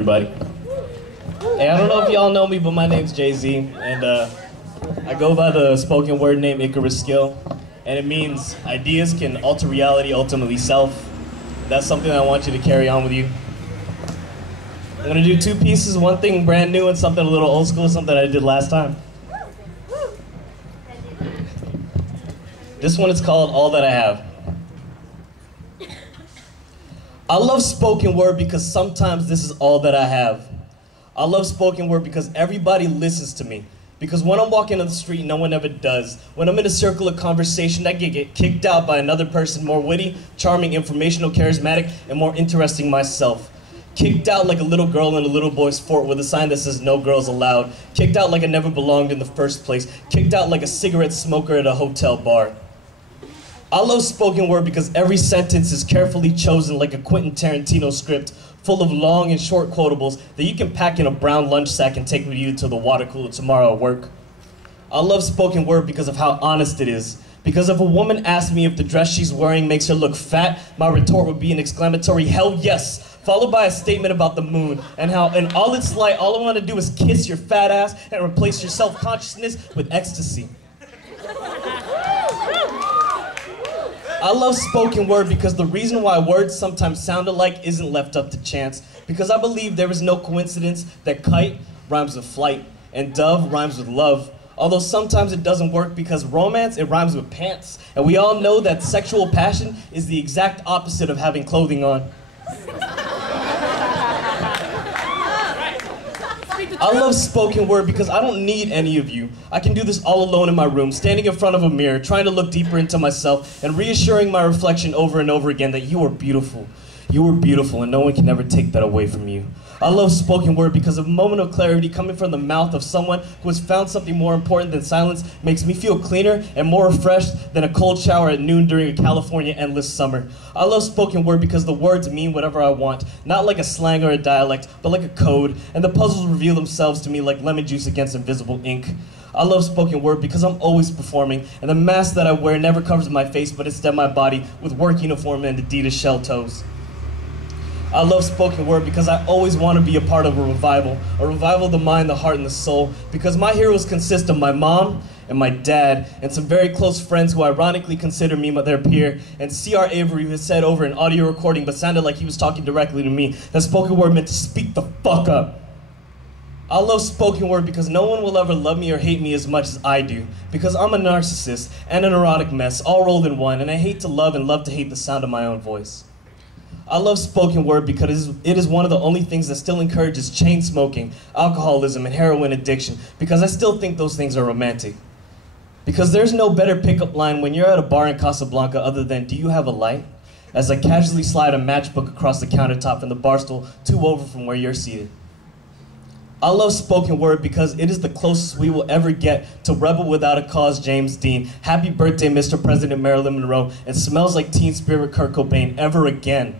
Everybody. Hey, I don't know if y'all know me, but my name's Jay-Z, and I go by the spoken word name Icarus Skill, and it means ideas can alter reality, ultimately self. That's something I want you to carry on with you. I'm gonna do two pieces, one thing brand new and something a little old school, something I did last time. This one is called All That I Have. I love spoken word because sometimes this is all that I have. I love spoken word because everybody listens to me. Because when I'm walking on the street, no one ever does. When I'm in a circle of conversation, I get kicked out by another person more witty, charming, informational, charismatic, and more interesting myself. Kicked out like a little girl in a little boy's fort with a sign that says no girls allowed. Kicked out like I never belonged in the first place. Kicked out like a cigarette smoker at a hotel bar. I love spoken word because every sentence is carefully chosen like a Quentin Tarantino script, full of long and short quotables that you can pack in a brown lunch sack and take with you to the water cooler tomorrow at work. I love spoken word because of how honest it is. Because if a woman asks me if the dress she's wearing makes her look fat, my retort would be an exclamatory hell yes, followed by a statement about the moon and how in all its light, all I want to do is kiss your fat ass and replace your self-consciousness with ecstasy. I love spoken word because the reason why words sometimes sound alike isn't left up to chance. Because I believe there is no coincidence that kite rhymes with flight and dove rhymes with love. Although sometimes it doesn't work because romance, it rhymes with pants. And we all know that sexual passion is the exact opposite of having clothing on. I love spoken word because I don't need any of you. I can do this all alone in my room, standing in front of a mirror, trying to look deeper into myself and reassuring my reflection over and over again that you are beautiful. You are beautiful and no one can ever take that away from you. I love spoken word because a moment of clarity coming from the mouth of someone who has found something more important than silence makes me feel cleaner and more refreshed than a cold shower at noon during a California endless summer. I love spoken word because the words mean whatever I want, not like a slang or a dialect, but like a code, and the puzzles reveal themselves to me like lemon juice against invisible ink. I love spoken word because I'm always performing, and the mask that I wear never covers my face, but instead my body with work uniform and Adidas shell toes. I love spoken word because I always want to be a part of a revival of the mind, the heart, and the soul, because my heroes consist of my mom and my dad and some very close friends who ironically consider me their peer, and C.R. Avery, who has said over an audio recording but sounded like he was talking directly to me that spoken word meant to speak the fuck up. I love spoken word because no one will ever love me or hate me as much as I do, because I'm a narcissist and a neurotic mess, all rolled in one, and I hate to love and love to hate the sound of my own voice. I love spoken word because it is one of the only things that still encourages chain smoking, alcoholism, and heroin addiction, because I still think those things are romantic. Because there's no better pickup line when you're at a bar in Casablanca other than, "Do you have a light?" as I casually slide a matchbook across the countertop from the bar stool 2 over from where you're seated. I love spoken word because it is the closest we will ever get to Rebel Without a Cause James Dean, Happy Birthday Mr. President Marilyn Monroe, and Smells Like Teen Spirit Kurt Cobain ever again.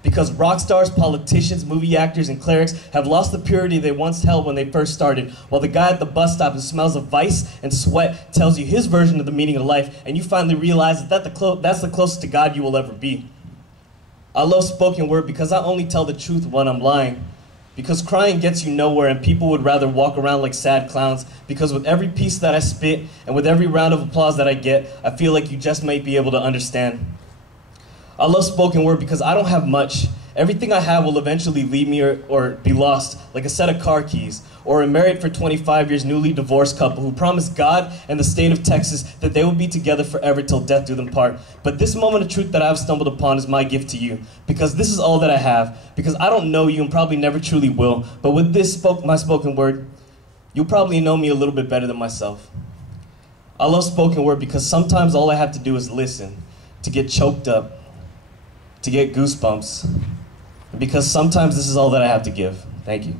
Because rock stars, politicians, movie actors, and clerics have lost the purity they once held when they first started, while the guy at the bus stop who smells of vice and sweat tells you his version of the meaning of life, and you finally realize that that's the closest to God you will ever be. I love spoken word because I only tell the truth when I'm lying. Because crying gets you nowhere and people would rather walk around like sad clowns, because with every piece that I spit and with every round of applause that I get, I feel like you just might be able to understand. I love spoken word because I don't have much. Everything I have will eventually leave me or be lost, like a set of car keys, or a married for 25 years newly divorced couple who promised God and the state of Texas that they will be together forever till death do them part. But this moment of truth that I've stumbled upon is my gift to you, because this is all that I have, because I don't know you and probably never truly will, but with this my spoken word, you'll probably know me a little bit better than myself. I love spoken word because sometimes all I have to do is listen, to get choked up, to get goosebumps, because sometimes this is all that I have to give. Thank you.